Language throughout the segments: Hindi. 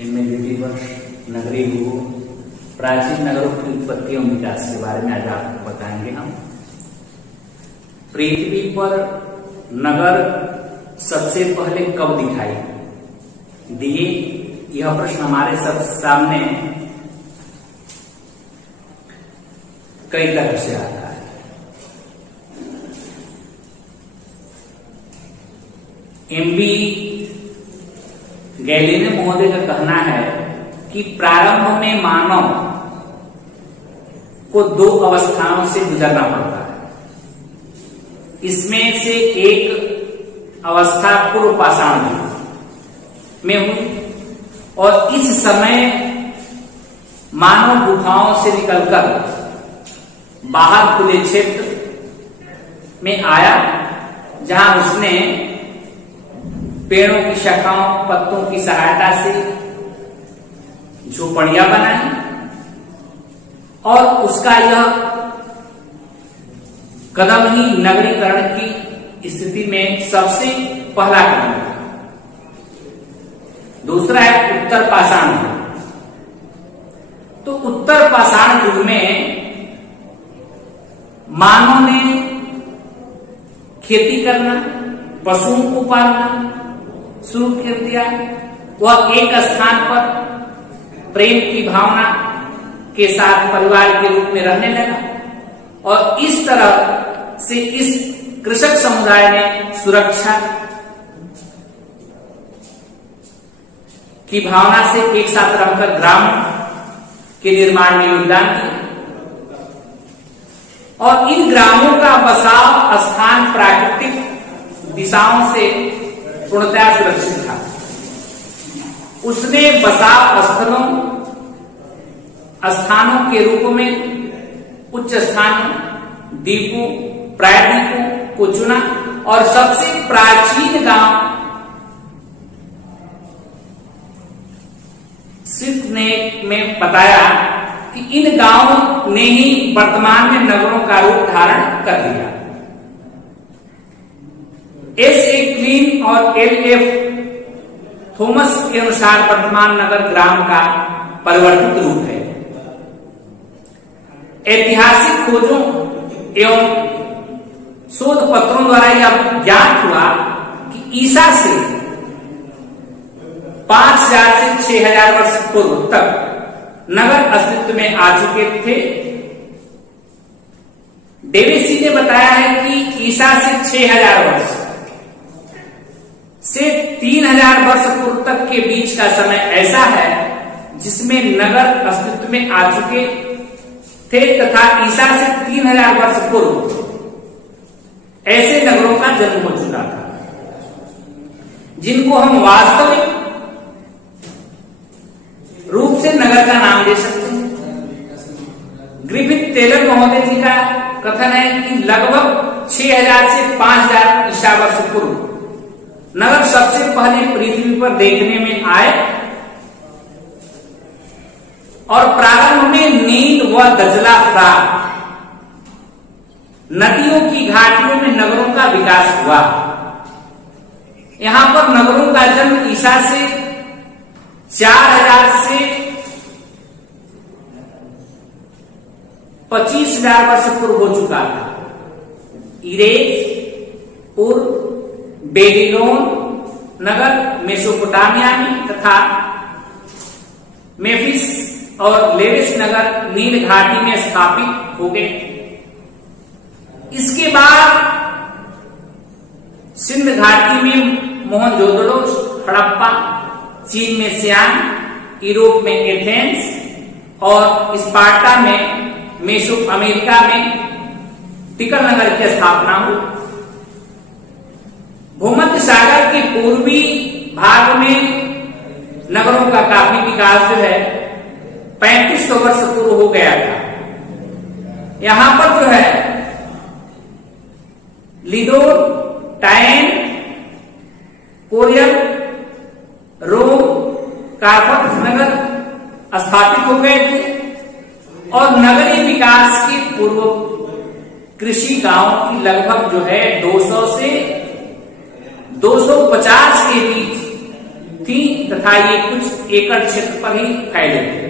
इनमें विधिवत नगरीय गुरु प्राचीन नगरों की उत्पत्ति एवं विकास के बारे में आज आपको बताएंगे हम। पृथ्वी पर नगर सबसे पहले कब दिखाई दिए, यह प्रश्न हमारे सब सामने कई तरह से आता है। एमबी गैलीलियो महोदय का कहना है कि प्रारंभ में मानव को दो अवस्थाओं से गुजरना पड़ता है। इसमें से एक अवस्था पूर्व पाषाण में हुई और इस समय मानव गुफाओं से निकलकर बाहर खुले क्षेत्र में आया, जहां उसने पेड़ों की शाखाओं पत्तों की सहायता से झोपड़ियां बनाई और उसका यह कदम ही नगरीकरण की स्थिति में सबसे पहला कदम है। दूसरा है उत्तर पाषाण युग। तो उत्तर पाषाण युग में मानव ने खेती करना, पशुओं को पालना शुरू कर दिया। वह एक स्थान पर प्रेम की भावना के साथ परिवार के रूप में रहने लगा और इस तरह से इस कृषक समुदाय ने सुरक्षा की भावना से एक साथ रहकर ग्राम के निर्माण में योगदान दिया और इन ग्रामों का बसाव स्थान प्राकृतिक दिशाओं से पूर्णतः सुरक्षित था। उसने बसाव स्थानों के रूप में उच्च स्थानों, द्वीपों, प्रायद्वीपों को चुना और सबसे प्राचीन गांव सिर्फ ने में बताया कि इन गांवों ने ही वर्तमान में नगरों का रूप धारण कर लिया। एस.ए. क्लीन और एल.एफ. थॉमस के अनुसार वर्तमान नगर ग्राम का परिवर्तित रूप है। ऐतिहासिक खोजों एवं शोध पत्रों द्वारा यह ज्ञात हुआ कि ईसा से 5000 से 6000 वर्ष पूर्व तक नगर अस्तित्व में आ चुके थे। डेविसी ने बताया है कि ईसा से 6000 वर्ष से 3000 वर्ष पूर्व तक के बीच का समय ऐसा है जिसमें नगर अस्तित्व में आ चुके थे तथा ईसा से 3000 वर्ष पूर्व ऐसे नगरों का जन्म हो चुका था जिनको हम वास्तविक रूप से नगर का नाम दे सकते हैं। ग्रिफिथ टेलर महोदय जी का कथन है कि लगभग 6000 से 5000 ईसा वर्ष पूर्व नगर सबसे पहले पृथ्वी पर देखने में आए और प्रारंभ में नील व दजला फरात नदियों की घाटियों में नगरों का विकास हुआ। यहां पर नगरों का जन्म ईसा से 4000 से 25000 वर्ष पूर्व हो चुका था। इरेज और बेबीलोन नगर मेसोपोटामिया में तथा मेफिस और लेविस नगर नील घाटी में स्थापित हो गए। इसके बाद सिंध घाटी में मोहनजोदड़ो, हड़प्पा, चीन में सियाम, यूरोप में एथेंस और स्पार्टा में मेसो अमेरिका में टिकर नगर की स्थापना हुई। भूमध्य सागर के पूर्वी भाग में नगरों का काफी विकास जो है 3500 वर्ष पूर्व हो गया था। यहां पर जो है लिडो, टाइन, कोरियल, रोम, कार्पथ नगर स्थापित हो गए थे और नगरीय विकास के पूर्व कृषि गांव की लगभग जो है 200 से 250 के बीच थी तथा ये कुछ एकड़ क्षेत्र पर ही फैले थे,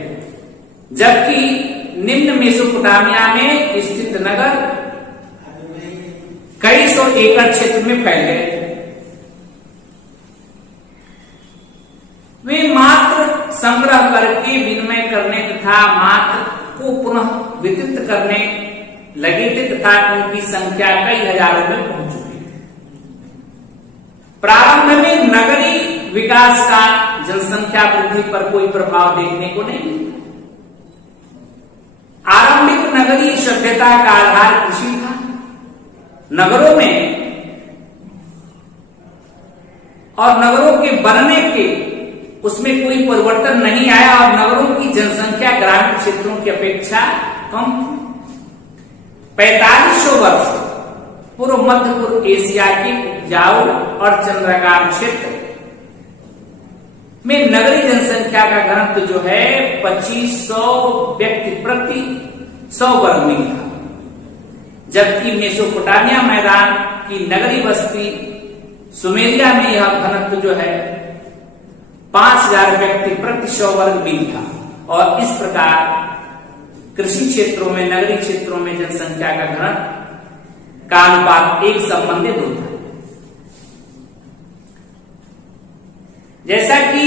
जबकि निम्न मेसोपोटामिया में स्थित नगर कई सौ एकड़ क्षेत्र में फैल गए। वे मात्र संग्रह करके विनिमय करने तथा मात्र को पुनः वितरित करने लगे थे तथा उनकी संख्या कई हजारों में पहुंच चुकी थी। प्रारंभ में नगरीय विकास का जनसंख्या वृद्धि पर कोई प्रभाव देखने को नहीं मिला। आरंभिक नगरीय सभ्यता का आधार कृषि था। नगरों में और नगरों के बनने के उसमें कोई परिवर्तन नहीं आया और नगरों की जनसंख्या ग्रामीण क्षेत्रों की अपेक्षा कम थी। 4500 वर्ष पूर्व मध्य पूर्व एशिया के उपजाऊ और चंद्राकार क्षेत्र में नगरीय जनसंख्या का घनत्व जो है 2500 व्यक्ति प्रति 100 वर्ग मील था, जबकि मेसोपोटामिया मैदान की नगरीय बस्ती सुमेरिया में यह घनत्व जो है 5000 व्यक्ति प्रति 100 वर्ग मील था। और इस प्रकार कृषि क्षेत्रों में नगरीय क्षेत्रों में जनसंख्या का घनत्व का अनुपात एक संबंधित होता है। जैसा कि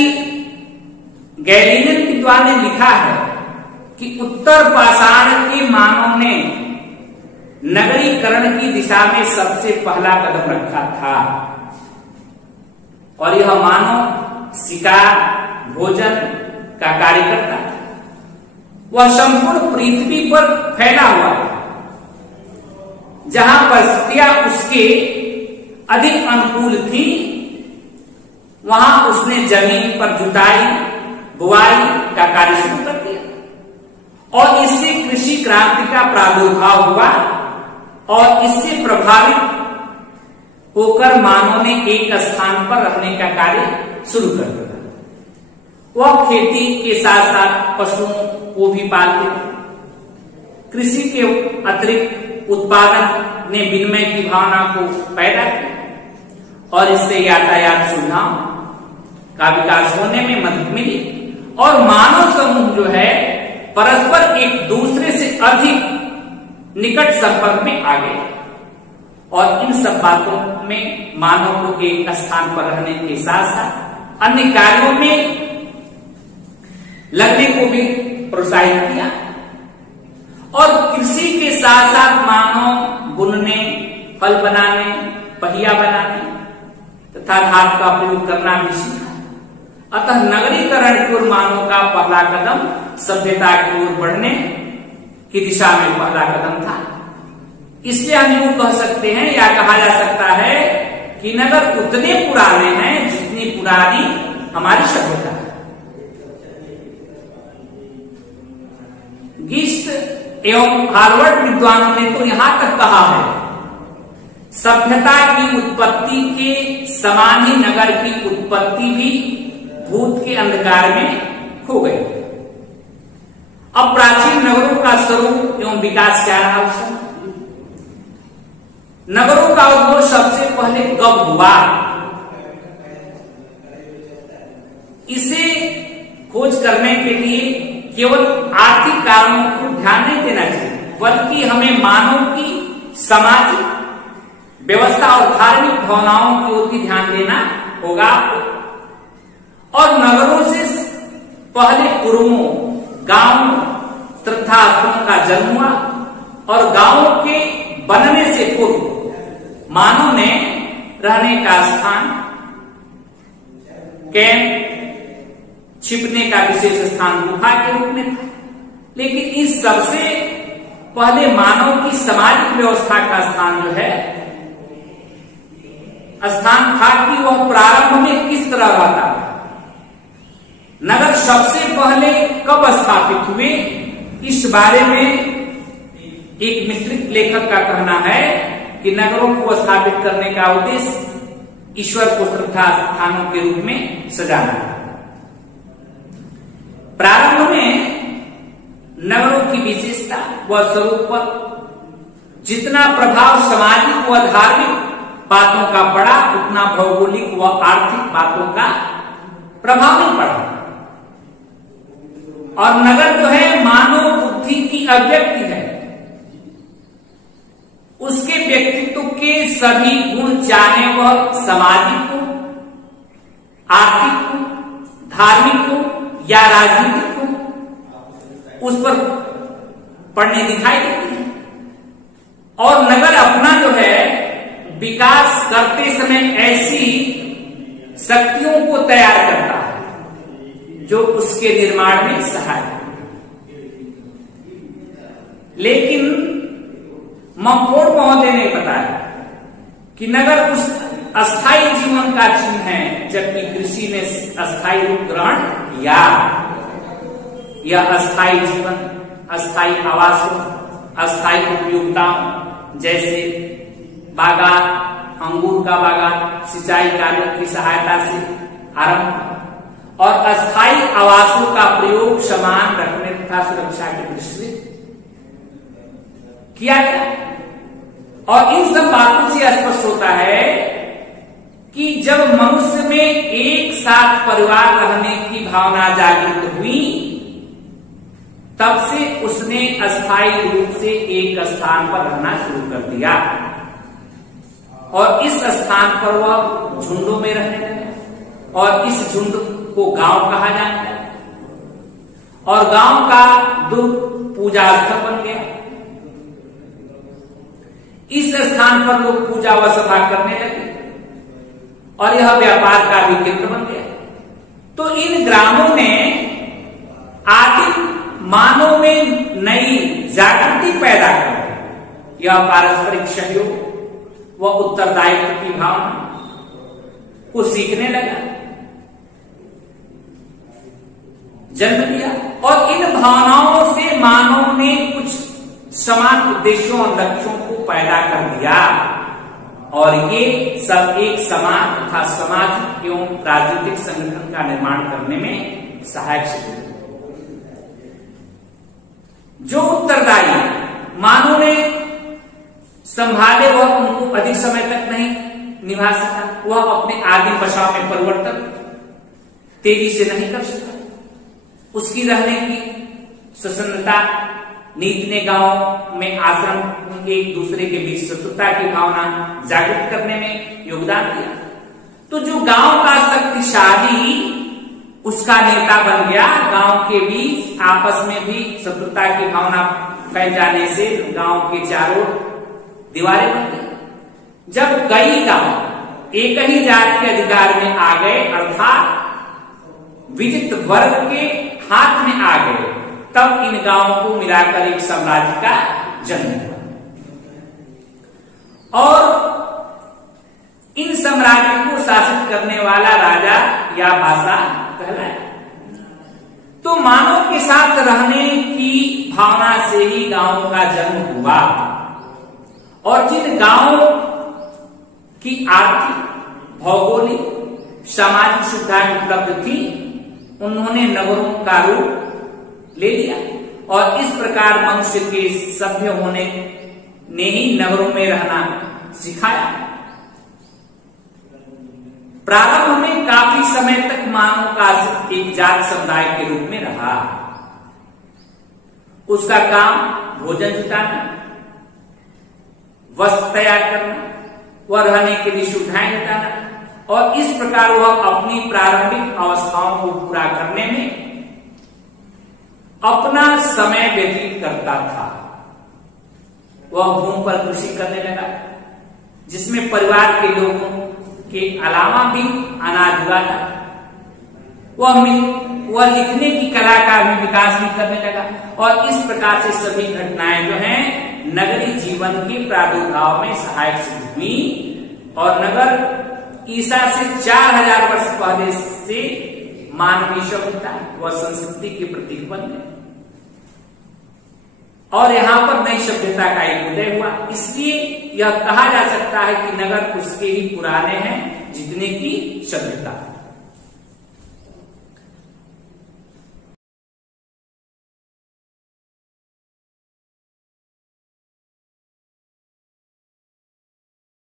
गैलीलियन विद्वान ने लिखा है कि उत्तर पाषाण के मानव ने नगरीकरण की दिशा में सबसे पहला कदम रखा था और यह मानव शिकार भोजन का कार्य करता था। वह संपूर्ण पृथ्वी पर फैला हुआ था। जहां परिस्थितियां उसके अधिक अनुकूल थी वहां उसने जमीन पर जुताई बुआई का कार्य शुरू कर दिया और इससे कृषि क्रांति का प्रादुर्भाव हुआ और इससे प्रभावित होकर मानव ने एक स्थान पर रहने का कार्य शुरू कर दिया। वह खेती के साथ साथ पशुओं को भी पालते थे। कृषि के अतिरिक्त उत्पादन ने विनिमय की भावना को पैदा किया और इससे यातायात सुविधाओं का विकास होने में मदद मिली और मानव समूह जो है परस्पर एक दूसरे से अधिक निकट संपर्क में आ गए और इन सब बातों में मानव को एक स्थान पर रहने के साथ साथ अन्य कार्यों में लगने को भी प्रोत्साहित किया और कृषि के साथ साथ मानव बुनने, फल बनाने, पहिया बनाने तथा धातु का प्रयोग करना भी सीखा। अतः नगरीकरण की ओर मानव का पहला कदम सभ्यता की ओर बढ़ने की दिशा में पहला कदम था। इसलिए हम यूं कह सकते हैं या कहा जा सकता है कि नगर उतने पुराने हैं जितनी पुरानी हमारी सभ्यता है। गिस्ट एवं हार्वर्ड विद्वानों ने तो यहां तक कहा है सभ्यता की उत्पत्ति के समान ही नगर की उत्पत्ति भी भूत के अंधकार में खो गई। अब प्राचीन नगरों का स्वरूप एवं विकास क्या रहा उस समय? नगरों का उद्भव सबसे पहले कब हुआ, इसे खोज करने के लिए केवल आर्थिक कारणों को ध्यान नहीं देना चाहिए, बल्कि हमें मानव की सामाजिक व्यवस्था और धार्मिक भावनाओं की ओर भी ध्यान देना होगा। और नगरों से पहले पूर्वों गांव तथा स्थलों का जन्म हुआ और गांवों के बनने से पूर्व मानव ने रहने का स्थान, कैंप, छिपने का विशेष स्थान गुफा के रूप में था। लेकिन इस सबसे पहले मानव की सामाजिक व्यवस्था का स्थान जो है स्थान था कि वह प्रारंभ में किस तरह रहता था। नगर सबसे पहले कब स्थापित हुए, इस बारे में एक मिश्रित लेखक का कहना है कि नगरों को स्थापित करने का उद्देश्य ईश्वर को श्रद्धा स्थानों के रूप में सजाना है। प्रारंभ में नगरों की विशेषता व स्वरूप पर जितना प्रभाव सामाजिक व धार्मिक बातों का पड़ा, उतना भौगोलिक व आर्थिक बातों का प्रभाव नहीं पड़ा। और नगर जो है मानव बुद्धि की अभिव्यक्ति है, उसके व्यक्तित्व के सभी गुण, चाहे वह सामाजिक हो, आर्थिक हो, धार्मिक हो या राजनीतिक हो, उस पर पड़ने दिखाई देती है। और नगर अपना जो है विकास करते समय ऐसी शक्तियों को तैयार करता है जो उसके निर्माण में सहायक है। लेकिन मम्फोर्ड महोदय ने बताया कि नगर उस अस्थायी जीवन का चिन्ह है, जबकि कृषि ने अस्थायी रूप ग्रहण किया। यह अस्थायी जीवन, अस्थायी आवासों, अस्थायी उपयोगिताओं जैसे बागान, अंगूर का बागान सिंचाई कार्यों की सहायता से आरंभ और अस्थायी आवासों का प्रयोग सामान रखने तथा सुरक्षा की दृष्टि से किया गया। और इन सब बातों से स्पष्ट होता है कि जब मनुष्य में एक साथ परिवार रहने की भावना जागृत हुई, तब से उसने अस्थायी रूप से एक स्थान पर रहना शुरू कर दिया और इस स्थान पर वह झुंडों में रहने लगा और इस झुंड को गांव कहा जाता है और गांव का दुर्ग पूजा स्थल बन गया। इस स्थान पर लोग पूजा व सभा करने लगे और यह व्यापार का भी केंद्र बन गया। तो इन ग्रामों ने आदिम मानव में नई जागृति पैदा कर यह पारस्परिक सहयोग व उत्तरदायित्व की भावना को सीखने लगा, जन्म दिया। और इन भावनाओं से मानव ने कुछ समान उद्देश्यों और लक्ष्यों को पैदा कर दिया और ये सब एक समान तथा सामाजिक एवं राजनीतिक संगठन का निर्माण करने में सहायक सिद्ध हुए। जो उत्तरदायी मानव ने संभाले वह उनको अधिक समय तक नहीं निभा सका, वह अपने आदिम बसाव में परिवर्तन तेजी से नहीं कर सका। उसकी रहने की ससन्नता नीति ने गांव में आश्रम के एक दूसरे के बीच शत्रुता की भावना जागृत करने में योगदान दिया। तो जो गांव का शक्तिशाली उसका नेता बन गया, गांव के बीच आपस में भी शत्रुता की भावना फैल जाने से गांव के चारों दीवारें बन गई। जब कई गांव एक ही जात के अधिकार में आ गए अर्थात विजित वर्ग के हाथ में आ गए, तब इन गांवों को मिलाकर एक साम्राज्य का जन्म हुआ और इन साम्राज्य को शासित करने वाला राजा या बादशाह कहलाया। तो मानव के साथ रहने की भावना से ही गांवों का जन्म हुआ और जिन गांवों की आर्थिक, भौगोलिक, सामाजिक सुविधाएं उपलब्ध थी, उन्होंने नगरों का रूप ले लिया और इस प्रकार मनुष्य के सभ्य होने ने ही नगरों में रहना सिखाया। प्रारंभ में काफी समय तक मानव का एक जात समुदाय के रूप में रहा। उसका काम भोजन जुटाना, वस्त्र तैयार करना व रहने के लिए सुविधाएं जुटाना और इस प्रकार वह अपनी प्रारंभिक अवस्थाओं को पूरा करने में अपना समय व्यतीत करता था। वह भूमि पर कृषि करने लगा जिसमें परिवार के लोगों के अलावा भी अनाज उगाता। वह लिखने की कला का भी विकास भी करने लगा और इस प्रकार से सभी घटनाएं जो हैं नगरीय जीवन के प्रादुर्भाव में सहायक सिद्ध हुई और नगर ईसा से 4000 वर्ष पहले से मानवीय सभ्यता व संस्कृति के प्रतीक बन गए और यहाँ पर नई सभ्यता का एक उदय हुआ। इसलिए यह कहा जा सकता है कि नगर उसके ही पुराने हैं जितने की सभ्यता।